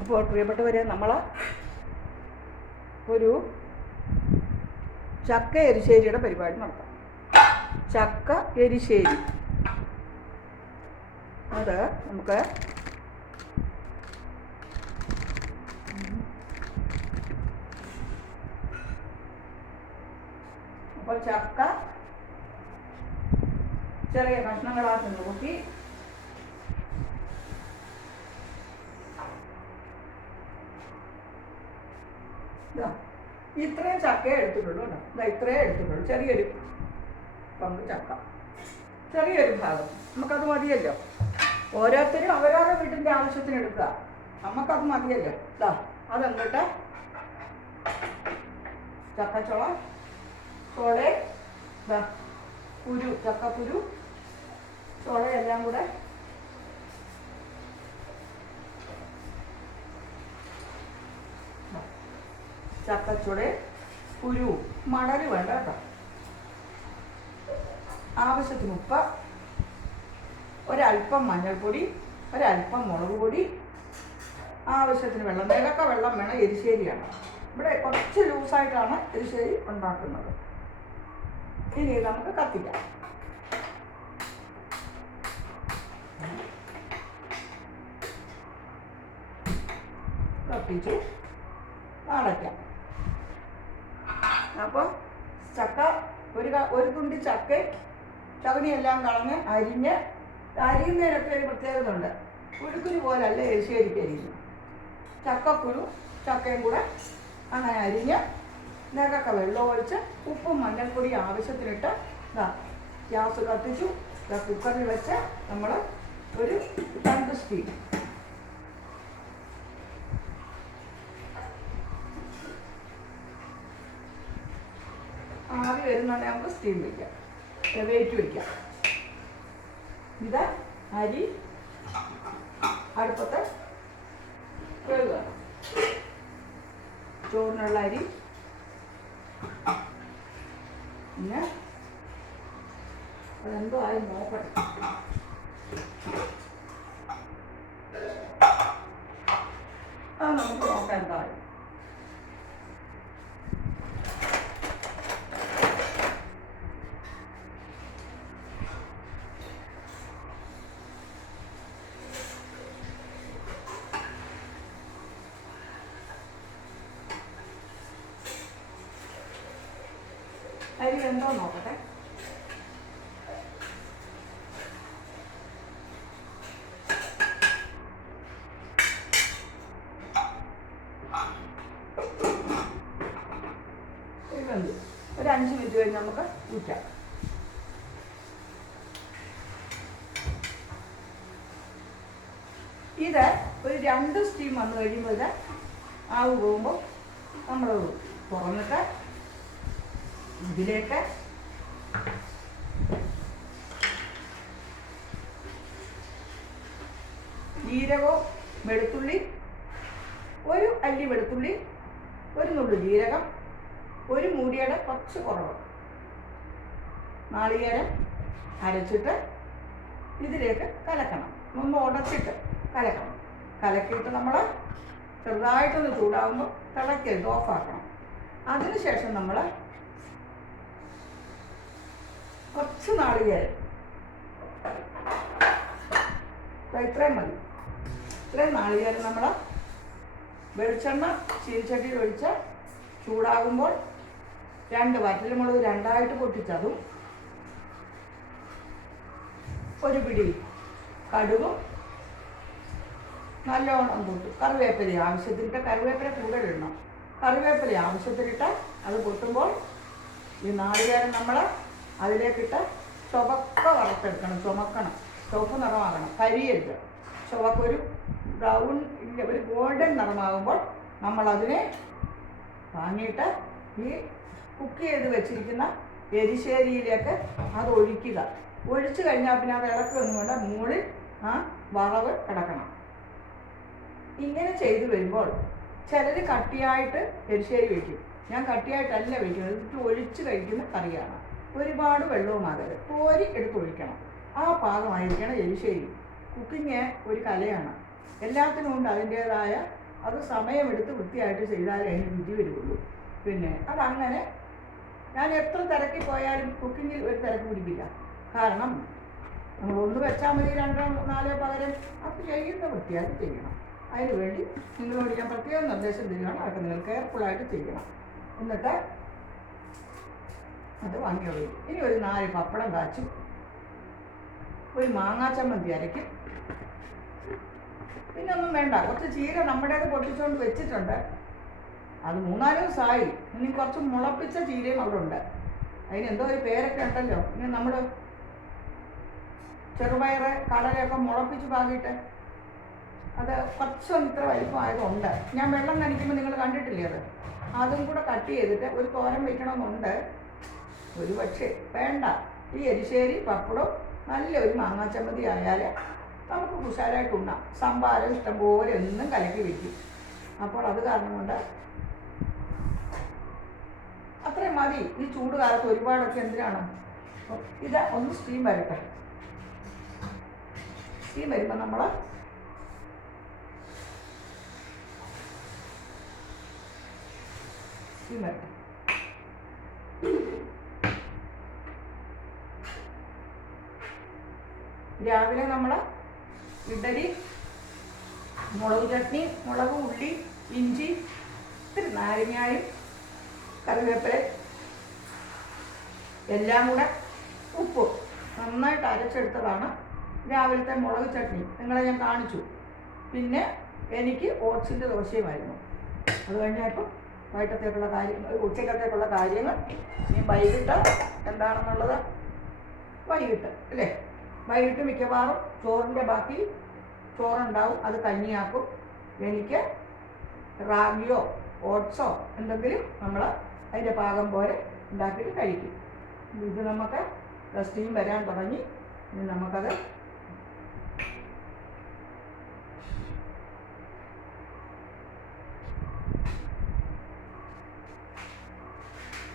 അപ്പോൾ പ്രിയപ്പെട്ടവരെ, നമ്മൾ ഒരു ചക്ക എരിശ്ശേരിയുടെ പരിപാടി നടത്താം. ചക്ക എരിശ്ശേരി അത് നമുക്ക് അപ്പോൾ ചക്ക ചെറിയ കഷ്ണങ്ങളാക്കി നോക്കി ഇത്രയും ചക്ക എടുത്തിട്ടുള്ളൂ കേട്ടോ. ഇത്രയും എടുത്തിട്ടുള്ളൂ, ചെറിയൊരു പങ്ക് ചക്ക, ചെറിയൊരു ഭാഗം. നമുക്കത് മതിയല്ലോ. ഓരോരുത്തരും അവരവരുടെ വീട്ടിൻ്റെ ആവശ്യത്തിന് എടുക്കുക. നമുക്കത് മതിയല്ലോ. അതെന്നിട്ട് ചക്കച്ചുള ചോളെ കുരു, ചക്കക്കുരു ചോളയെല്ലാം കൂടെ ചക്കച്ചുള കുരു, മടല് വേണ്ട കേട്ടോ. ആവശ്യത്തിന് ഉപ്പ്, ഒരല്പം മഞ്ഞൾപ്പൊടി, ഒരല്പം മുളക് പൊടി, ആവശ്യത്തിന് വെള്ളം. നിലക്ക വെള്ളം വേണം. എരിശ്ശേരിയാണ്. ഇവിടെ കുറച്ച് ലൂസായിട്ടാണ് എരിശ്ശേരി ഉണ്ടാക്കുന്നത്. ഇനി നമുക്ക് കത്തിക്കാം. കത്തിച്ചു അടയ്ക്കാം. അപ്പോൾ ചക്ക ഒരു തുണ്ടി ചക്ക ചവണിയെല്ലാം കളഞ്ഞ് അരിയുന്നതിനൊക്കെ ഒരു പ്രത്യേകത ഉണ്ട്. കുരുക്കുരു പോലല്ല എരിശ്ശേരിക്ക് അരിയുന്നു. ചക്കക്കുരു ചക്കയും കൂടെ അങ്ങനെ അരിഞ്ഞ് നിറക്ക വെള്ളം ഒഴിച്ച് ഉപ്പും മഞ്ഞൾപ്പൊടി ആവശ്യത്തിനിട്ട് ഗ്യാസ് കത്തിച്ചു. കുക്കറിൽ വെച്ച് നമ്മൾ ഒരു 2 സ്റ്റീം ആവി വരുന്നുണ്ടെങ്കിൽ നമുക്ക് സ്റ്റീം വയ്ക്കാം, വെയിറ്റ് വയ്ക്കാം. ഇത് അരി അടുപ്പത്ത് കഴുകുക. ചോറിനുള്ള അരി. പിന്നെ അതെന്തോ ആയി നോക്കട്ടെ. അത് നമുക്ക് നോക്കാം എന്തായാലും. അരി എന്തോ നോക്കട്ടെ. ഒരു 5 മിനിറ്റ് കഴിഞ്ഞ് നമുക്ക് ഊറ്റാം. ഇത് ഒരു 2 സ്റ്റീം വന്നു കഴിയുമ്പോൾ ഇത് ആവ് പോകുമ്പോൾ നമ്മൾ തുറന്നിട്ട് ഇതിലേക്ക് ജീരകവും വെളുത്തുള്ളി, ഒരു അല്ലി വെളുത്തുള്ളി, ഒരു നുള്ളു ജീരകം, ഒരു മൂടിയുടെ കുറച്ച് കുറവ് നാളികേരം അരച്ചിട്ട് ഇതിലേക്ക് കലക്കണം. ഒന്ന് ഉടച്ചിട്ട് കലക്കണം. കലക്കിയിട്ട് നമ്മൾ ചെറുതായിട്ടൊന്ന് ചൂടാകുമ്പോൾ തിളക്കരുത്, ഓഫാക്കണം. അതിനുശേഷം നമ്മൾ കുറച്ച് നാളികേരം, ഇത്രയും മതി. ഇത്രയും നാളികേരം നമ്മൾ വെളിച്ചെണ്ണ ചീനിച്ചട്ടിയിൽ ഒഴിച്ച് ചൂടാകുമ്പോൾ 2 വറ്റൽമുളക് 2ആയിട്ട് പൊട്ടിച്ചതും, ഒരു പിടി കടുകും, നല്ലോണം പൊട്ടും. കറിവേപ്പില ആവശ്യത്തിനിട്ട്, കറിവേപ്പില കൂടുതലിടണം. കറിവേപ്പില ആവശ്യത്തിനിട്ട് അത് പൊട്ടുമ്പോൾ ഈ നാളികേരം നമ്മൾ അതിലേക്കിട്ട് ചുവക്ക വറുത്തെടുക്കണം. ചുമക്കണം, ചുവപ്പ് നിറമാകണം, കരിയരുത്. ചുവക്കൊരു ബ്രൗൺ, ഒരു ഗോൾഡൻ നിറമാകുമ്പോൾ നമ്മളതിനെ വാങ്ങിയിട്ട് ഈ കുക്ക് ചെയ്ത് വെച്ചിരിക്കുന്ന എരിശ്ശേരിയിലേക്ക് അത് ഒഴിക്കുക. ഒഴിച്ചു കഴിഞ്ഞാൽ പിന്നെ അത് ഇളക്കൊന്നും വേണ്ട, മുകളിൽ ആ വറവ് കിടക്കണം. ഇങ്ങനെ ചെയ്തു വരുമ്പോൾ ചിലർ കട്ടിയായിട്ട് എരിശ്ശേരി വയ്ക്കും. ഞാൻ കട്ടിയായിട്ടല്ല വയ്ക്കുന്നത്. ഇത് ഒഴിച്ച് കഴിക്കുന്ന കറിയാണ്. ഒരുപാട് വെള്ളവും ആകരുത്, കോരി എടുത്തൊഴിക്കണം. ആ പാകമായിരിക്കണം എരിശ്ശേരി. കുക്കിങ് ഒരു കലയാണ്. എല്ലാത്തിനും ഉണ്ട് അതിൻ്റേതായ അത് സമയമെടുത്ത് വൃത്തിയായിട്ട് ചെയ്താലേ അതിന് രുചി വരുള്ളൂ. പിന്നെ അതങ്ങനെ ഞാൻ എത്ര തിരക്കി പോയാലും കുക്കിങ്ങിൽ ഒരു തിരക്ക് പിടിക്കില്ല. കാരണം നമ്മൾ ഒന്ന് വെച്ചാൽ മതി, 2 4 പകരം അത് ചെയ്യുന്ന വൃത്തിയായിട്ട് ചെയ്യണം. അതിന് വേണ്ടി നിങ്ങളോട് ഞാൻ പ്രത്യേകം നിർദ്ദേശം തരികയാണ്. അതൊക്കെ നിങ്ങൾ കെയർഫുള്ളായിട്ട് ചെയ്യണം. എന്നിട്ട് അത് വാങ്ങിയോളൂ. ഇനി ഒരു 4 പപ്പടം കാച്ചും, ഒരു മാങ്ങാ ചമ്മന്തി അരയ്ക്കും. പിന്നെ ഒന്നും വേണ്ട. കുറച്ച് ചീര നമ്മുടേത് പൊട്ടിച്ചുകൊണ്ട് വെച്ചിട്ടുണ്ട്. അത് 3-4 ദിവസമായി. ഇനി കുറച്ച് മുളപ്പിച്ച ചീരയും അവിടെ ഉണ്ട്. അതിനെന്തോ ഒരു പേരൊക്കെ ഉണ്ടല്ലോ. ഇനി നമ്മൾ ചെറുപയറ് കടലയൊക്കെ മുളപ്പിച്ച് പാകിയിട്ട് അത് കുറച്ചൊന്നും ഇത്ര വലിപ്പമായതുണ്ട്. ഞാൻ വെള്ളം നനയ്ക്കുമ്പോൾ നിങ്ങൾ കണ്ടിട്ടില്ലേ അത്? അതും കൂടെ കട്ട് ചെയ്തിട്ട് ഒരു തോരൻ വയ്ക്കണമെന്നുണ്ട്. ഒരു പക്ഷേ വേണ്ട. ഈ എരിശ്ശേരി പപ്പടവും നല്ലൊരു മാങ്ങാ ചമ്മന്തി ആയാൽ നമുക്ക് കുശാലായിട്ട് ഉണ്ണാം. സംഭാരം ഇഷ്ടംപോലെ എന്നും കലക്കി വയ്ക്കും. അപ്പോൾ അത് കാരണം കൊണ്ട് അത്രയും മതി. ഈ ചൂട് കാലത്ത് ഒരുപാടൊക്കെ എന്തിനാണ്. ഇത് ഒന്ന് സ്റ്റീം വരട്ടെ. സ്റ്റീം വരുമ്പോൾ നമ്മൾ സ്റ്റീം വരട്ടെ. രാവിലെ നമ്മൾ ഇഡലി, മുളക് ചട്നി, മുളക്, ഉള്ളി, ഇഞ്ചി, ഇത്തിരി നാരങ്ങായും കറിവേപ്പില എല്ലാം കൂടെ ഉപ്പ് നന്നായിട്ട് അരച്ചെടുത്തതാണ് രാവിലത്തെ മുളക് ചട്നി. നിങ്ങളെ ഞാൻ കാണിച്ചു. പിന്നെ എനിക്ക് ഓട്സിൻ്റെ ദോശയുമായിരുന്നു. അത് കഴിഞ്ഞപ്പോൾ വൈകിട്ടത്തേക്കുള്ള കാര്യങ്ങൾ, ഉച്ചക്കത്തേക്കുള്ള കാര്യങ്ങൾ. ഇനി വൈകിട്ട് എന്താണെന്നുള്ളത് വൈകിട്ട് അല്ലേ? വൈകിട്ട് മിക്കവാറും ചോറിൻ്റെ ബാക്കി ചോറുണ്ടാവും. അത് കഞ്ഞിയാക്കും. എനിക്ക് റാഗിയോ ഓട്സോ എന്തെങ്കിലും നമ്മൾ അതിൻ്റെ പാകം പോലെ ഉണ്ടാക്കിയിട്ട് കഴിക്കും. ഇത് നമുക്ക് സ്റ്റീം വരാൻ തുടങ്ങി. ഇനി നമുക്കത്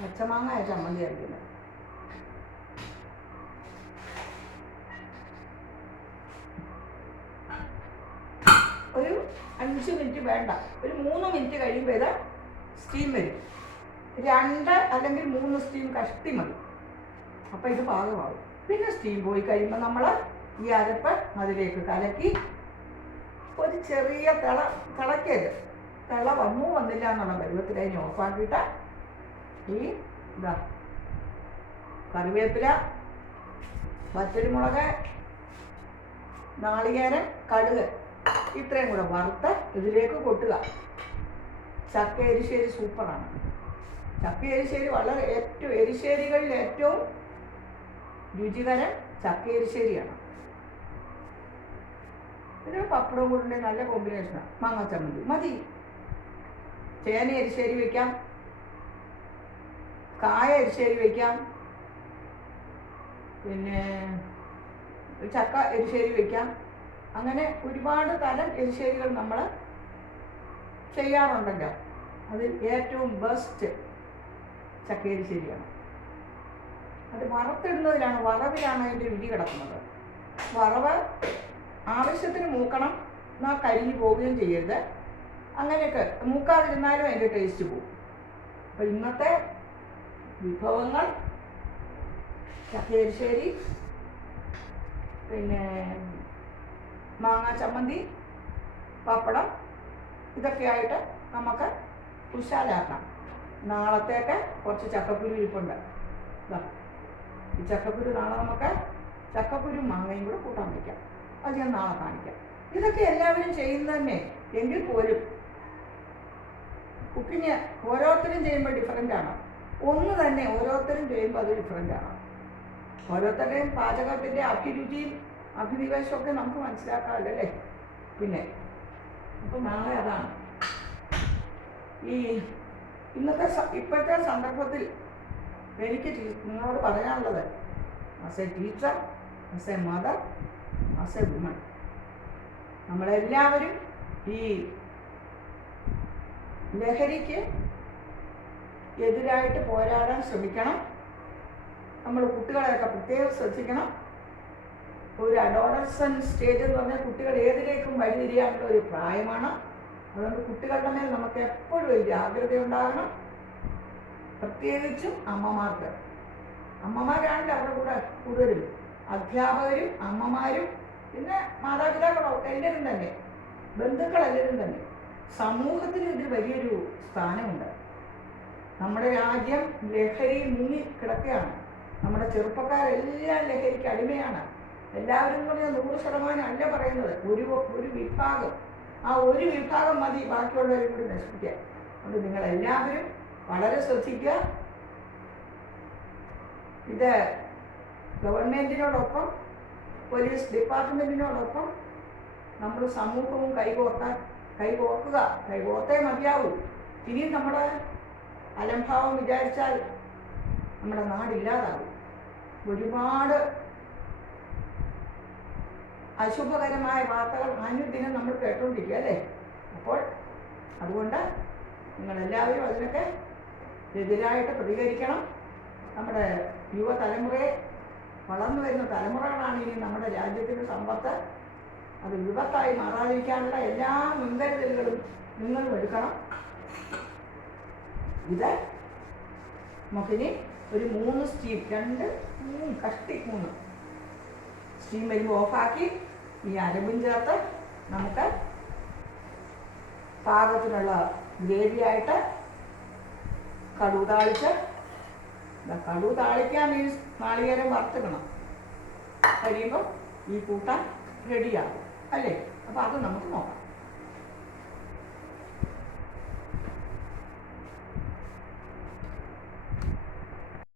പച്ചമാങ്ങ ചമ്മന്തി അരിക്കുന്നത്. ഒരു 5 മിനിറ്റ് വേണ്ട, ഒരു 3 മിനിറ്റ് കഴിയുമ്പോൾ ഇത് സ്റ്റീം വരും. 2 അല്ലെങ്കിൽ 3 സ്റ്റീം കഷ്ടി മതി. അപ്പോൾ ഇത് പാകമാകും. പിന്നെ സ്റ്റീം പോയി കഴിയുമ്പോൾ നമ്മൾ ഈ അരപ്പ് അതിലേക്ക് കലക്കി ഒരു ചെറിയ തിളക്കരുത്. തിള വന്നില്ല എന്നുള്ള പരുവത്തിൽ അതിനെ ഓഫാക്കിയിട്ട് ഈ ഇതാ കറിവേപ്പില, വറ്റൽമുളക്, നാളികേരം, കടുക് ഇത്രയും കൂടെ വറുത്ത് ഇതിലേക്ക് കൊട്ടുക. ചക്ക എരിശ്ശേരി സൂപ്പറാണ്. ചക്ക എരിശ്ശേരി വളരെ എരിശ്ശേരികളിൽ ഏറ്റവും രുചികരം ചക്ക എരിശ്ശേരിയാണ്. ഒരു പപ്പടവും കൂടെ നല്ല കോമ്പിനേഷനാണ്. മാങ്ങാ ചമ്മന്തി മതി. ചേന എരിശ്ശേരി വയ്ക്കാം, കായ എരിശ്ശേരി വയ്ക്കാം, പിന്നെ ചക്ക എരിശ്ശേരി വയ്ക്കാം. അങ്ങനെ ഒരുപാട് തരം എരിശ്ശേരികൾ നമ്മൾ ചെയ്യാറുണ്ടല്ലോ. അതിൽ ഏറ്റവും ബെസ്റ്റ് ചക്ക എരിശ്ശേരിയാണ്. അത് വറുത്തിടുന്നതിലാണ്, വറവിലാണ് അതിൻ്റെ രുചി കിടക്കുന്നത്. വറവ് ആവശ്യത്തിന് മൂക്കണം, എന്നാൽ കരിഞ്ഞു പോവുകയും ചെയ്യരുത്. അങ്ങനെയൊക്കെ മൂക്കാതിരുന്നാലും അതിൻ്റെ ടേസ്റ്റ് പോകും. അപ്പോൾ ഇന്നത്തെ വിഭവങ്ങൾ ചക്ക എരിശ്ശേരി, പിന്നെ മാങ്ങാ ചമ്മന്തി, പപ്പടം, ഇതൊക്കെയായിട്ട് നമുക്ക് കുശാലാക്കാം. നാളത്തേക്ക് കുറച്ച് ചക്കക്കുരു ഇരിപ്പുണ്ട്. ഈ ചക്കക്കുരു നാളെ നമുക്ക് ചക്കക്കുരു മാങ്ങയും കൂടെ കൂട്ടാൻ വയ്ക്കാം. അത് ഞാൻ നാളെ കാണിക്കാം. ഇതൊക്കെ എല്ലാവരും ചെയ്യുന്നത് തന്നെ. എങ്കിൽ പോലും കുക്കിങ് ഓരോരുത്തരും ചെയ്യുമ്പോൾ ഡിഫറൻ്റാണ്. ഒന്ന് തന്നെ ഓരോരുത്തരും ചെയ്യുമ്പോൾ അത് ഡിഫറൻ്റാണ്. ഓരോരുത്തരുടെയും പാചകത്തിൻ്റെ അഭിരുചിയും അഭിനിവേശമൊക്കെ നമുക്ക് മനസ്സിലാക്കാമല്ലേ. പിന്നെ അപ്പം നാളെ അതാണ് ഈ ഇപ്പോഴത്തെ സന്ദർഭത്തിൽ എനിക്ക് നിങ്ങളോട് പറയാനുള്ളത്. As A teacher, as A mother, as A woman, നമ്മളെല്ലാവരും ഈ ലഹരിക്ക് എതിരായിട്ട് പോരാടാൻ ശ്രമിക്കണം. നമ്മൾ കുട്ടികളെയൊക്കെ പ്രത്യേകം ശ്രദ്ധിക്കണം. ഒരു അഡോളസെന്റ് സ്റ്റേജ് എന്ന് പറഞ്ഞാൽ കുട്ടികൾ ഏതിലേക്കും വഴിതിരിയാനുള്ള ഒരു പ്രായമാണ്. അതുകൊണ്ട് കുട്ടികളുടെ മേൽ നമുക്ക് എപ്പോഴും ഒരു ജാഗ്രത ഉണ്ടാകണം. പ്രത്യേകിച്ചും അമ്മമാർക്ക്. അമ്മമാരാണല്ലോ അവരുടെ കൂടെ കൂടുതലും. അധ്യാപകരും അമ്മമാരും പിന്നെ മാതാപിതാക്കളോ എല്ലാവരും തന്നെ, ബന്ധുക്കളെല്ലാവരും തന്നെ. സമൂഹത്തിന് ഇതിൽ വലിയൊരു സ്ഥാനമുണ്ട്. നമ്മുടെ രാജ്യം ലഹരി മുങ്ങി കിടക്കുകയാണ്. നമ്മുടെ ചെറുപ്പക്കാരെല്ലാം ലഹരിക്ക് അടിമയാണ്. എല്ലാവരും കൂടി 100% അല്ല പറയുന്നത്, ഒരു വിഭാഗം. ആ ഒരു വിഭാഗം മതി ബാക്കിയുള്ളവരും കൂടി നശിപ്പിക്കാൻ. അതുകൊണ്ട് നിങ്ങളെല്ലാവരും വളരെ ശ്രദ്ധിക്കുക. ഇത് ഗവൺമെൻറ്റിനോടൊപ്പം പോലീസ് ഡിപ്പാർട്ട്മെൻറ്റിനോടൊപ്പം നമ്മൾ സമൂഹവും കൈകോർത്തേ മതിയാവൂ. ഇനിയും നമ്മുടെ അലംഭാവം വിചാരിച്ചാൽ നമ്മുടെ നാടില്ലാതാകും. ഒരുപാട് അശുഭകരമായ വാർത്തകൾ അനുദിനം നമ്മൾ കേട്ടുകൊണ്ടിരിക്കുക അല്ലേ? അപ്പോൾ അതുകൊണ്ട് നിങ്ങളെല്ലാവരും അതിനൊക്കെ എതിരായിട്ട് പ്രതികരിക്കണം. നമ്മുടെ യുവതലമുറയെ, വളർന്നു വരുന്ന തലമുറകളാണ് ഇനി നമ്മുടെ രാജ്യത്തിൻ്റെ സമ്പത്ത്. അത് വിപത്തായി മാറാതിരിക്കാനുള്ള എല്ലാ മുൻകരുതലുകളും നിങ്ങളും എടുക്കണം. ഇത് നമുക്കിനി ഒരു 3 സ്റ്റീം, 2 കഷ്ടി 3 സ്റ്റീം വരുമ്പോൾ ഓഫാക്കി ഈ അരമ്പും ചേർത്ത് നമുക്ക് പാകത്തിനുള്ള ഗ്രേവിയായിട്ട് കടുക് താളിച്ച്, കടുക് താളിക്കാൻ മീൻസ് നാളികേരം വറുത്തിടണം. കഴിയുമ്പോൾ ഈ കൂട്ടാൻ റെഡിയാകും അല്ലേ? അപ്പോൾ അത് നമുക്ക് നോക്കാം.